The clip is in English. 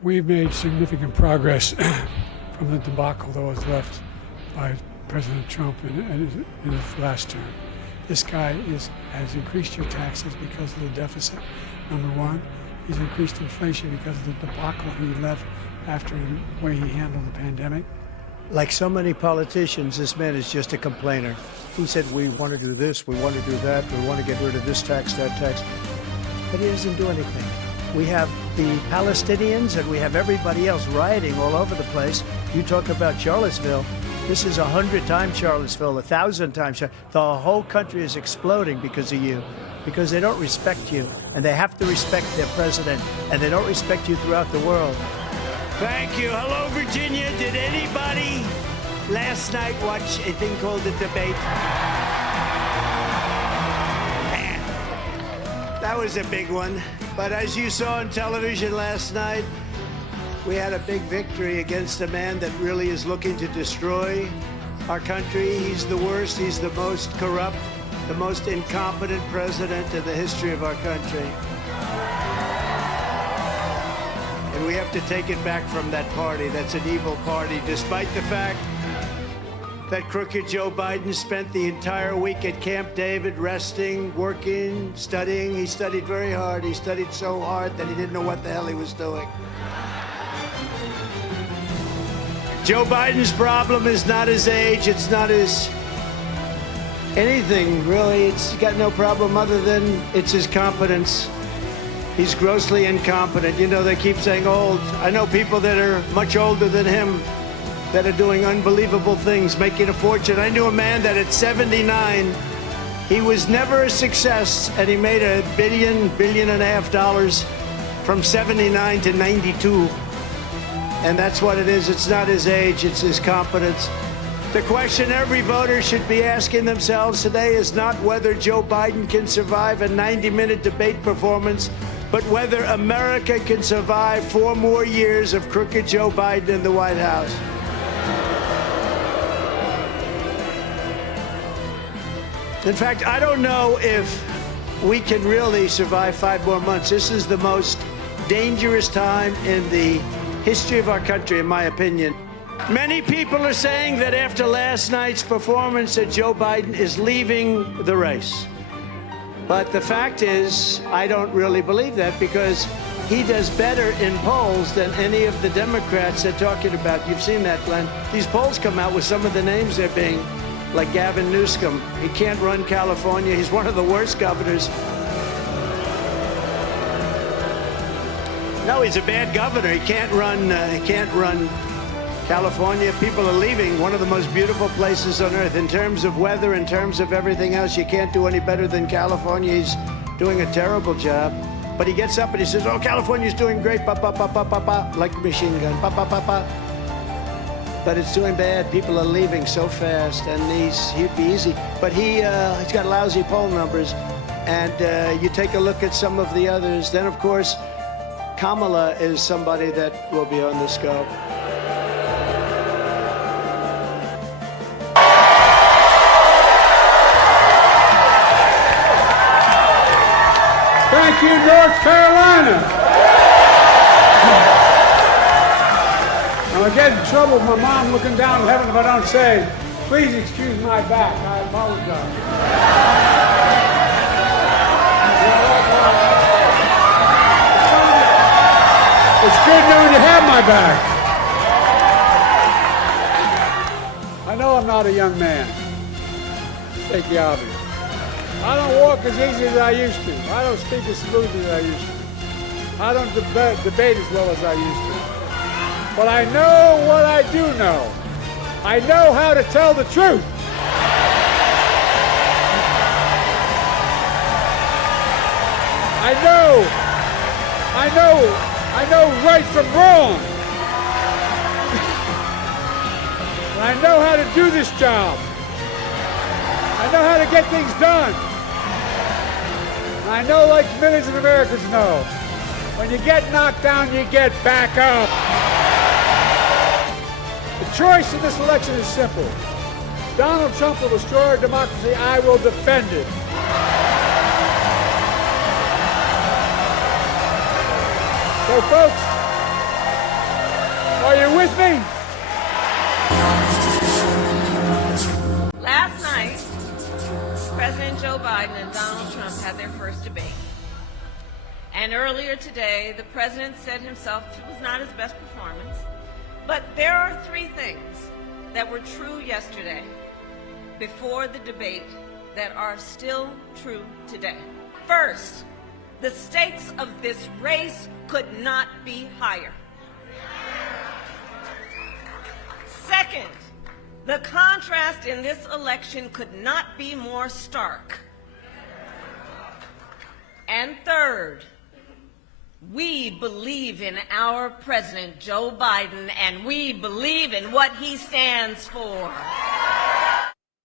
We've made significant progress from the debacle that was left by President Trump in his last term. This guy has increased your taxes because of the deficit, number one. He's increased inflation because of the debacle he left after the way he handled the pandemic. Like so many politicians, this man is just a complainer. He said, we want to do this, we want to do that, we want to get rid of this tax, that tax. But he doesn't do anything. We have the Palestinians and we have everybody else rioting all over the place. You talk about Charlottesville. This is 100 times Charlottesville, 1,000 times. The whole country is exploding because of you, because they don't respect you, and they have to respect their president, and they don't respect you throughout the world. Thank you. Hello, Virginia. Did anybody last night watch a thing called The Debate? Man, that was a big one. But as you saw on television last night, we had a big victory against a man that really is looking to destroy our country. He's the worst. He's the most corrupt, the most incompetent president in the history of our country. And we have to take it back from that party. That's an evil party, despite the fact that crooked Joe Biden spent the entire week at Camp David resting, working, studying. He studied very hard. He studied so hard that he didn't know what the hell he was doing. Joe Biden's problem is not his age. It's not his anything, really. It's got no problem other than it's his competence. He's grossly incompetent. You know, they keep saying old. I know people that are much older than him that are doing unbelievable things, making a fortune. I knew a man that at 79, he was never a success, and he made $1 billion, $1.5 billion from 79 to 92. And that's what it is. It's not his age, it's his competence. The question every voter should be asking themselves today is not whether Joe Biden can survive a 90-minute debate performance, but whether America can survive 4 more years of crooked Joe Biden in the White House. In fact, I don't know if we can really survive 5 more months. This is the most dangerous time in the history of our country, in my opinion. Many people are saying that after last night's performance that Joe Biden is leaving the race. But the fact is, I don't really believe that, because he does better in polls than any of the Democrats they're talking about. You've seen that, Glenn. These polls come out with some of the names they're being, like Gavin Newsom. He can't run California. He's one of the worst governors. No, he's a bad governor. He can't run California. People are leaving one of the most beautiful places on earth. In terms of weather, in terms of everything else, you can't do any better than California. He's doing a terrible job. But he gets up and he says, oh, California's doing great, pa, pa, pa, pa, pa, pa, like a machine gun, pa, pa, pa, pa. But it's doing bad. People are leaving so fast, and he'd be easy. But he's got lousy poll numbers. And you take a look at some of the others. Then, of course, Kamala is somebody that will be on the scope. Thank you, North Carolina. I'm getting in trouble with my mom looking down in heaven if I don't say, please excuse my back. I apologize. It's good knowing you have my back. I know I'm not a young man. State the obvious. I don't walk as easy as I used to. I don't speak as smooth as I used to. I don't debate as well as I used to. But I know what I do know. I know how to tell the truth. I know right from wrong. And I know how to do this job. I know how to get things done. And I know, like millions of Americans know, when you get knocked down, you get back up. The choice in this election is simple. Donald Trump will destroy our democracy. I will defend it. So, folks, Are you with me? Last night, President Joe Biden and Donald Trump had their first debate. And earlier today, the president said himself it was not his best performance. But there are three things that were true yesterday before the debate that are still true today. First, the stakes of this race could not be higher. Second, the contrast in this election could not be more stark. And third, we believe in our President, Joe Biden, and we believe in what he stands for.